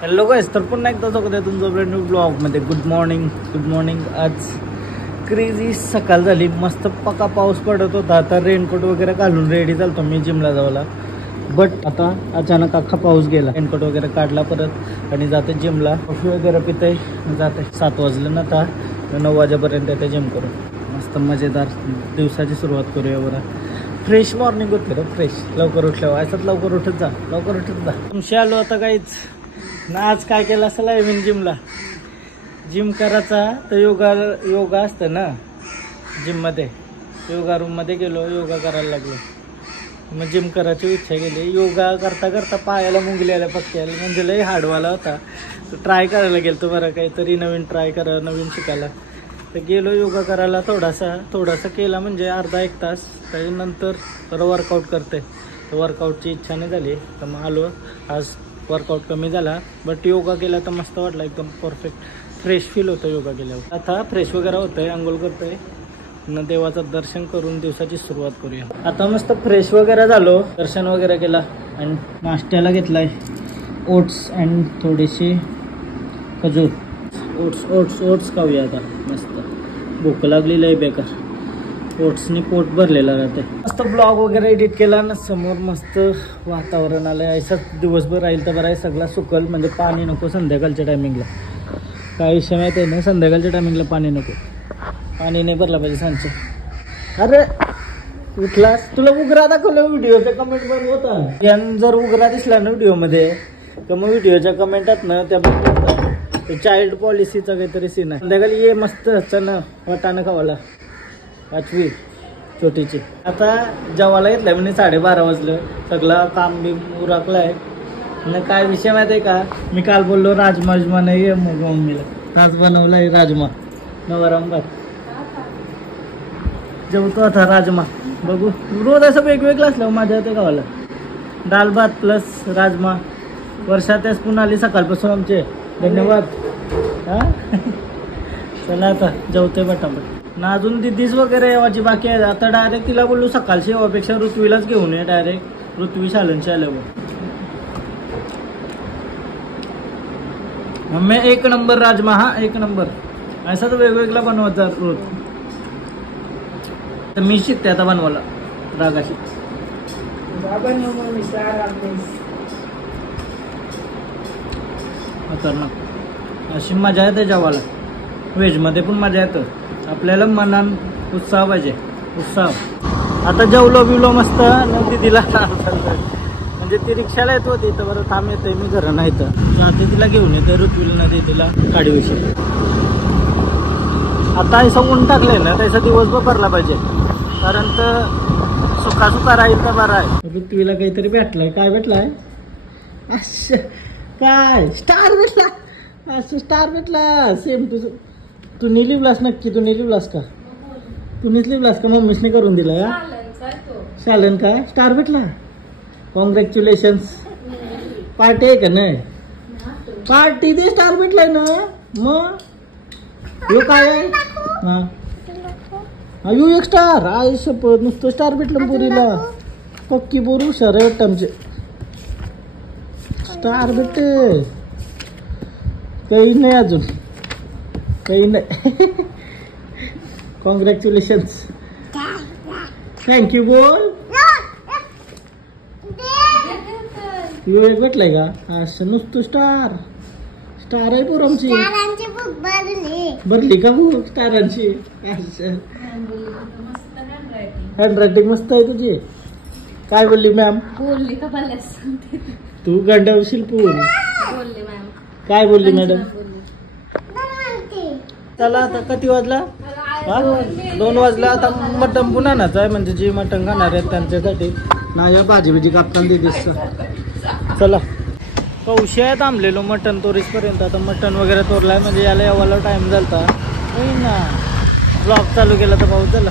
Hello guys, तर पुन्हा एकदा स्वागत आहे तुमचं ब्रँड न्यू ब्लॉगमध्ये. Good morning. आज क्रेझी सकाळ झाली, मस्त पका पाऊस पडत होता. आता रेनकोट वगैरे घालून रेडी झालतो मी जिमला जायला, बट आता अचानक अख्खा पाऊस गेला. रेनकोट वगैरे काढला परत आणि जाते जिमला. कॉफी वगैरे पिते जाते. 7 वाजले ना, आता 9 वाजेपर्यंत येते जिम करून. मस्त मजेदार दिवसाची सुरुवात करूया बरं. फ्रेश मॉर्निंग होते रे, फ्रेश. लवकर उठल्यावर असंच लवकर उठत जा. तुमशी आलो आता काहीच ना. आज काय केलं असेल आय मीन जिम करायचा तर योगा असतं ना जिममध्ये. योगा रूममध्ये गेलो, योगा करायला लागलो. मग जिम करायची इच्छा केली. योगा करता करता पायाला मुंगली आल्या पक्क्याला, म्हणजे लई हाडवाला होता. तर ट्राय करायला गेलो तो बरं, काहीतरी नवीन ट्राय करा, नवीन शिकायला. तर गेलो योगा करायला. थोडासा केला, म्हणजे अर्धा 1 तास. त्याच्यानंतर तर वर्कआउट करते. तर वर्कआउटची इच्छा नाही झाली, तर मग आलो. आज वर्कआउट कमी झाला, बट योगा केला तर मस्त वाटला. एकदम परफेक्ट फ्रेश फील होतं योगा केल्यावर. आता फ्रेश वगैरे होतंय, आंघोळ करतोय न, देवाचं दर्शन करून दिवसाची सुरुवात करूया. आता मस्त फ्रेश वगैरे झालो, दर्शन वगैरे केला आणि नाश्त्याला घेतलाय ओट्स अँड थोडेसे खजूर. ओट्स खाऊया आता. मस्त भूक लागलेली आहे बेकार. ओट्सनी पोट भरलेलं राहते. मस्त ब्लॉग वगैरे एडिट केला ना, समोर मस्त वातावरण आलंय. असंच दिवसभर राहील तर बरं आहे. सगळा सुकल, म्हणजे पाणी नको संध्याकाळच्या टायमिंगला. काय विषय माहिती आहे ना, संध्याकाळच्या टायमिंगला पाणी नको. पाणी नाही भरला पाहिजे सांगतो. अरे उठलास, तुला उगरा दाखवलं व्हिडिओच्या कमेंट वर होता. यान जर उगरा दिसला ना व्हिडिओमध्ये, तर मग व्हिडिओच्या कमेंटात ना त्या चाइल्ड पॉलिसीचा काहीतरी सीन आहे. संध्याकाळी ये मस्त चणा वाटाणं खावाला. 5वी छोटीची. आता जेवायला घेतलंय म्हणजे 12:30 वाजलं. सगळं काम बी उरकलंय ना. काय विषय माहिती आहे का, मी काल बोललो राजमा नाही आहे, मग मम्मीला आज बनवलाय राजमा. नवराम भात जेवतो आता. राजमा बघू, रोज असं वेगवेगळं असलं माझ्या इथे गावाला. दाल भात प्लस राजमा. वर्षात पुन्हा आली सकाळपासून आमचे. धन्यवाद. हा चला आता जेवतोय बटाबट ना. अजून दिदीच वगैरे येवाची बाकी आहे. आता डायरेक्ट तिला बोललो सकाळची येवापेक्षा ऋत्वीलाच घेऊन ये डायरेक्ट. ऋत्वी शाळेंशी आल्यावर मम्मी 1 नंबर राजमा. हा 1 नंबर. असा तर वेगवेगळा बनवायचा रोज. तर मी शिकते आता बनवायला रागाशी. खतरनाक अशी मजा येते जेवायला. व्हेजमध्ये पण मजा येतं. आपल्याला मनान उत्साह पाहिजे, उत्साह. आता जेवलो बिवलो मस्त. दिदीला म्हणजे ती रिक्षाला येत होती, तर बरं थांब येतोय मी घरं नाही तर जाते तिला घेऊन येते. ऋत्वीला नदी तिला गाडीविषयी. आता असं ऊन टाकलंय ना, त्याचा दिवसभर भरला पाहिजे, कारण तर सुका राहील तर बरं आहे. ऋत्वीला काहीतरी भेटलाय. काय भेटलाय? अच्छा, काय स्टार भेटला. असं स्टार भेटला सेम तुझं. तू लिहिलास नक्की? तू लिहिलास का? तुम्हीच लिहिलास का? मम्मीसने करून दिला या शालन का? स्टार भेटला. कॉंग्रॅच्युलेशन्स. पार्टी आहे का? नाही पार्टी दे. स्टार भेटलाय ना. मग यो काय आहे? हा यो 1 स्टार. आय शपथ, नुसतं स्टार भेटलं पुरीला. पक्की बोर हुशार आहे वाटतं आमचे. स्टार भेटते. काही नाही अजून, काही नाही. कॉंग्रॅच्युलेशन्स. थँक्यू बोल. एक भेटलाय का? असं नुसतं स्टार. स्टार आहे पोर आमची. भरली का बुक स्टारांची? हँडरायटिंग मस्त आहे तुझी. काय बोलली मॅम? बोलली का? तू गंडवशील पूर. काय बोलली मॅडम? चला आता किती वाजला? 2 वाजला. आता मटण पुन्हा आणायचं आहे, म्हणजे जे मटण खाणार आहेत त्यांच्यासाठी ना. या भाजी कापताना दिदीच. चला कौशा थांबलेलो मटण तोरीसपर्यंत. आता मटण वगैरे तोरलाय, म्हणजे याला यावाला टाइम झालता ना. ब्लॉग चालू केला तर पाऊस झाला.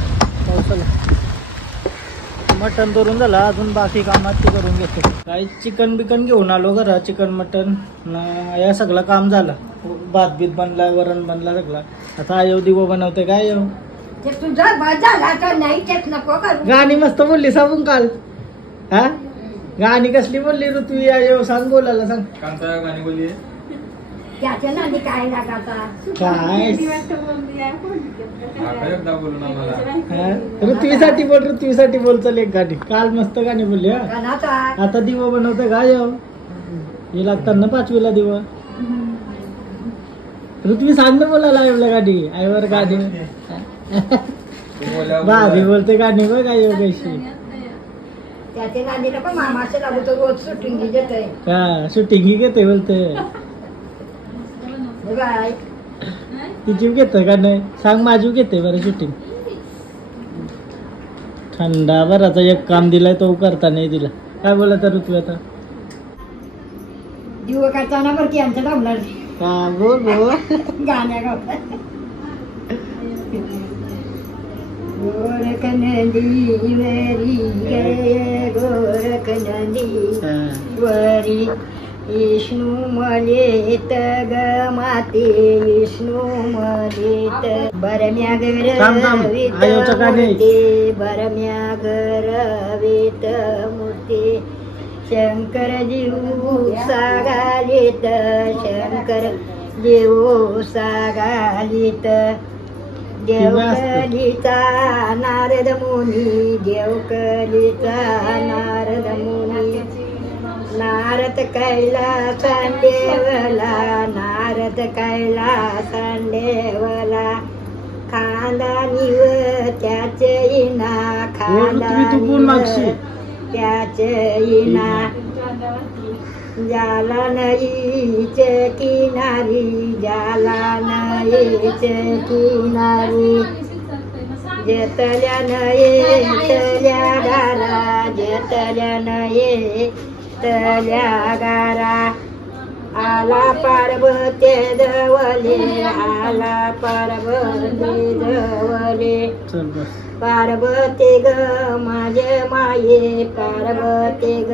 मटण तोरून झाला. अजून बाकी कामात ते करून घेतो. काही चिकन बिकन घेऊन आलो घरा. चिकन मटण या सगळं काम झालं. भात बीत बनला, वरण बनला सगळा. आता आयो दिवो बनवते. काय ते तुझा झाला तर नाही तेच नको करू. गाणी मस्त बोलली सांगून काल. हा गाणी कसली बोलली ऋतू येऊ सांग बोलायला सांग. कांता गाणी बोलली त्याच्या नांदी काय लागाता काय एकदा बोलू ना मला. ऋतवीसाठी बोल, ऋतवीसाठी बोल. चल एक गाणी काल मस्त गाणी बोलली. हा गाणाचा आता दिवा बनवते का येऊ हे लागतात ना 5वीला दिवा. ऋतवी सांग ना बोलायला आईला गाडी आईवर गाडी भारी बोलते गाणी बघ आई कशी. त्याच्या नांदीला पण मामाचं लागू तर रोज शूटिंग घेत आहे. हा शूटिंग घेते बोलते. बाय तिची घेते का नाही सांग. माझी घेते बरं शूटिंग. थंडा बराचा एक काम दिलाय तो करता नाही दिला. काय बोलत ऋतू आता. दिव करताना बरं की आमच्या लावणार हा बोल बोल. गाण्या गावतात. गोरख नदी वरी गे गोरख नदी वरी विष्णू मलेत ग माते विष्णू मलेत बरम्या गरवीत मूर्ती बरम्या गरवीत मूर्ती शंकर जीव सागालीत शंकर जीव सागालीत देवकलीचा नारद मुनी देवकलीचा नारद मुनी नारद कैला सांडेवला नारद कैला सांडेवला खांदा निव त्याचे इना खांदा त्याचे इना जाला नईच किनारी जाला नईच किनारी जेतल्या नये तल्या गारा जेतल्या नये तल्या गारा आला पार्वती जवले आला पार्वती जवले पार्वती ग माझे माये पार्वती ग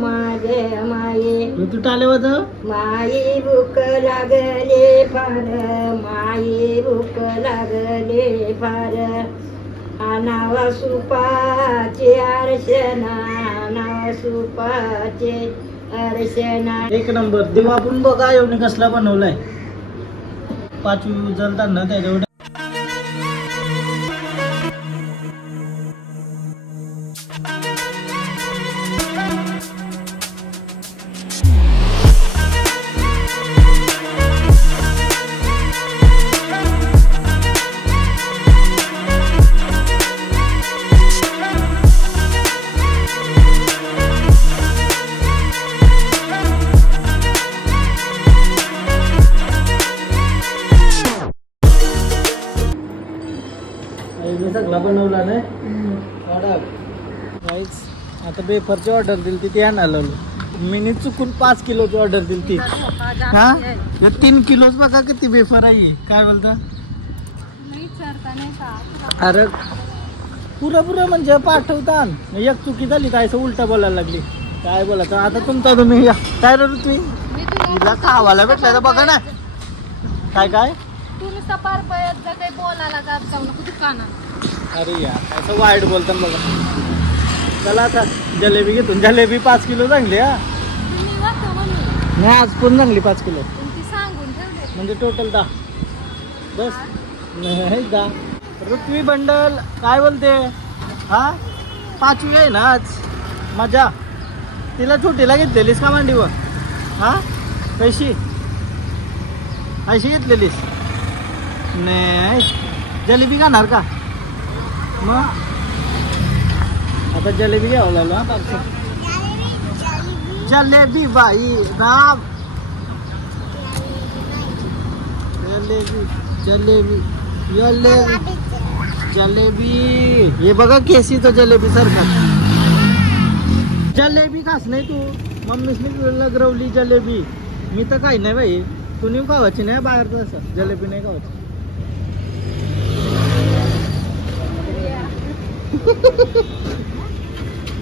माझे माये तू टाले होत. माई भूक लागले फार माई भूक लागले फार आनावा सुपाचे अर्चना आनावा सुपाचे अर्चना. एक नंबर दिवा आपण बघा येऊन कसला बनवलाय. 5वी उचलताना त्याच्यावर सगळा बनवला नाही. आता बेफरची ऑर्डर दिली ती ती आणायला मी चुकून 5 किलोची ऑर्डर दिली ती. हा 3 किलोच बघा किती बेफर आहे. काय बोलता अरे पुरा पुरा म्हणजे पाठवता एक चुकी झाली काय उलटा बोलायला लागली. काय बोलायचं आता तुमचा तुम्ही काय रे तुम्ही तिला खावायला भेटलाय तर बघा ना. काय काय अरे यार असं वाईट बोलता बघा. चला आता जलेबी घेतो. जलेबी 5 किलो चांगली. हा नाही आज पण चांगली 5 किलो म्हणजे टोटल 10 बस नाही 10. ऋत्वी बंडल काय बोलते. हा 5वी आहे ना आज. मजा तिला छोटीला घेतलेलीस का मांडीवर. हा कशी अशी घेतलेलीस नाही. जलेबी खाणार का मग. आता जलेबी घ्यावं लागलो. जलेबी बाई नाम जलेबी जलेबी जलेबी जलेबी हे बघा केसी तो जलेबी सारखा. जलेबी खास नाही तू मम्मीसनी लगरवली जलेबी. मी तर काही नाही बाई. तू नाही खावायची नाही बाहेरचं असं जलेबी नाही खावायची.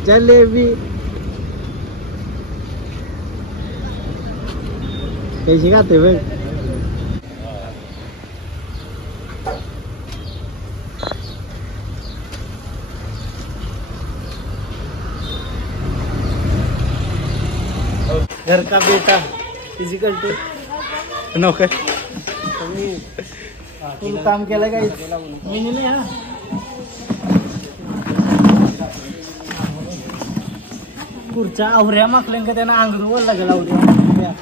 जलेबी कैसी खाते भाई. घर का बेटा फिजिकल टू नोकर फुल काम केलं काही मी नाही हा पुढच्या आवऱ्या माकल्या का त्यांना अंगरू लागेल आवऱ्या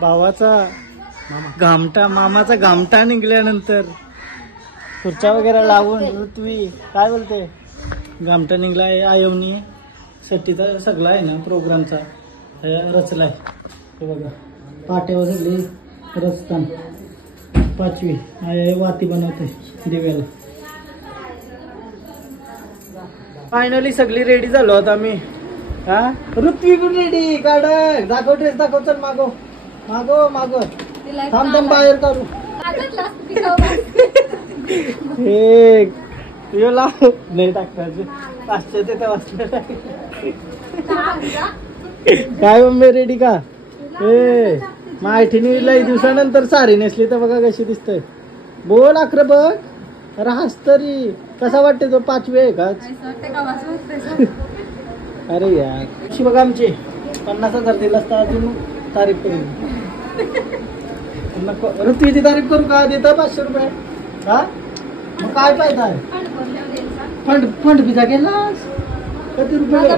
भावाचा घामटा मामाचा घामटा निघल्यानंतर खुर्च्या वगैरे लावून ऋत्वी काय बोलते घामटा निघला आहे आयवनी सट्टीचा सगळा आहे ना प्रोग्रामचा रचलाय हे बघा पाट्यावर सगळी रचतान 5वी आय वाती बनवते दिव्याला फायनली सगळी रेडी झालो आता आम्ही हा ऋत्वी पण रेडी काढ दाखव ड्रेस दाखव चल मागो मागो मागो थांब थांब बाहेर काढू हे तुझं लाव नाही टाकतात 500 ते वाचलं काय मम्मी रेडी का ए माहितीने लई दिवसानंतर सारी नेसली तर बघा कशी दिसतंय बोल अखर बघ राहस तरी कसा वाटते तो 5वी आहे का अरे यार अशी बघा आमची 50,000 दिला असता अजून तारीफ करू नको ऋत्वीची तारीफ करू का देता 500 रुपये हा मग काय पाहिजे फंड पिझ्झा केलास किती रुपये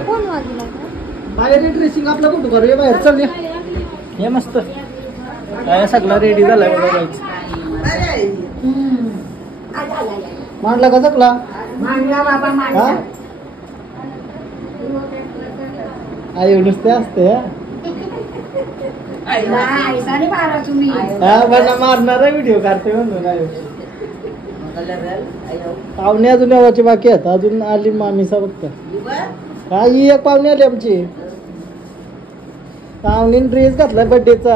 बाहेर ड्रेसिंग आपला कुठं करू बाहेर चल हे मस्त काय सगळं रेडी झालाय बघा मांडला का चकला हा आई नुसते असते हा मला मारणार आहे व्हिडिओ काढते म्हणून पाहुणे अजून यावाची बाकी आहेत अजून आली मामीसा फक्त हा ही एक पाहुणे आली आमची पाहुणे ड्रेस घातलाय बर्थडेचा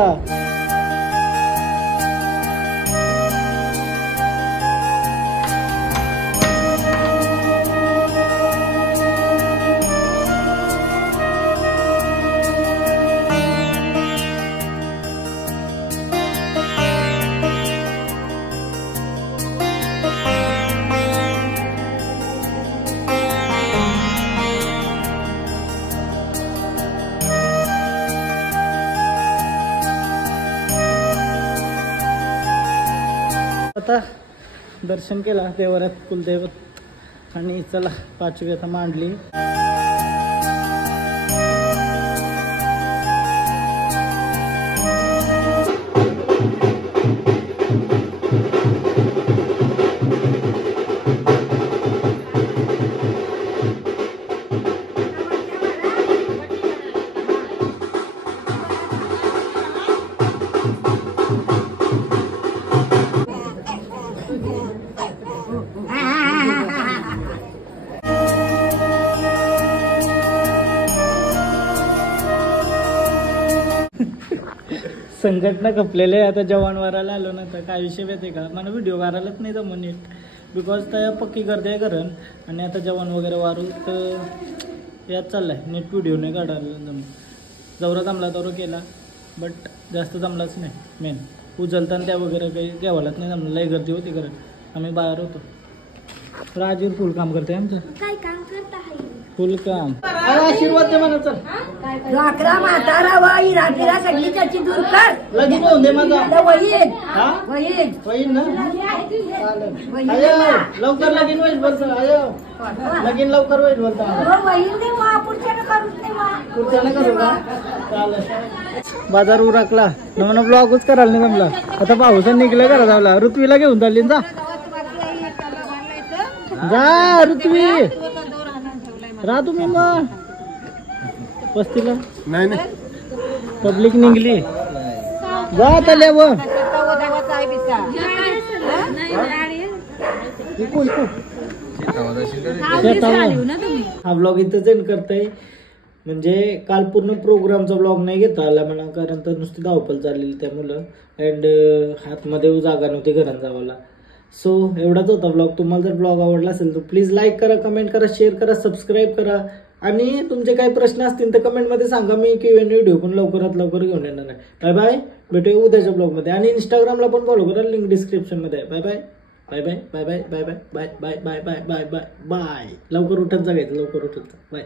आता दर्शन केला देवरात कुलदैवत आणि चला 5वी आता मांडली संघटना खपलेले आता जवान वाराला आलो ना तर काय विषय माहिती का मला व्हिडिओ काढायलाच नाही जमून नीट बिकॉज त्या पक्की गर्दी आहे कारण आणि आता जवान वगैरे वारू तर यात चाललाय नीट व्हिडिओ नाही काढायला जमून जवरा जमला तेवढा केला बट जास्त जमलाच नाही मेन उचलताना त्या वगैरे काही घ्यावालाच नाही जमलं लई गर्दी होती कारण आम्ही बाहेर होतो राजीव फुल काम करते आमचं काय काम करता फुल काम आशीर्वाद दे म्हणा चल राखरा म्हातारा वाई राखीला सगळी त्याची दूर कर लगीन होऊन दे माझा वहीन हा वहीन होईल ना चालेल आयो लवकर लगीन होईल बोलतो आयो लगीन लवकर होईल बोलतो वहीन दे वा पुढच्यानं करूच नाही वा पुढच्यानं करू का चालेल बाजार उरकला नमन ब्लॉगच करायला नाही जमला आता पाऊस निघलं करा जावला ऋत्वीला घेऊन चालली जा जा ऋत्वी राहा तुम्ही मग वस्तीला नाही नाही पब्लिक निघली जा तल्या व हा ब्लॉग इथंच एंड करताय म्हणजे काल पूर्ण प्रोग्रामचा ब्लॉग नाही घेता आला म्हणा कारण तर नुसती धावपल चाललेली त्यामुळं अँड हातमध्ये जागा नव्हती घरात जावाला सो एवढाच होता ब्लॉग तुम्हाला जर ब्लॉग आवडला असेल तर प्लीज लाईक करा कमेंट करा शेअर करा सबस्क्राईब करा आणि तुमचे काही प्रश्न असतील तर कमेंटमध्ये सांगा मी Q&A व्हिडिओ पण लवकरात लवकर घेऊन येणार आहे बाय बाय भेटूया उद्याच्या ब्लॉगमध्ये आणि इंस्टाग्रामला पण फॉलो करा लिंक डिस्क्रिप्शनमध्ये आहे bye bye bye bye bye bye bye bye bye bye bye bye bye bye bye. लवकर उठत जागायचं, लवकर उठत जा. बाय.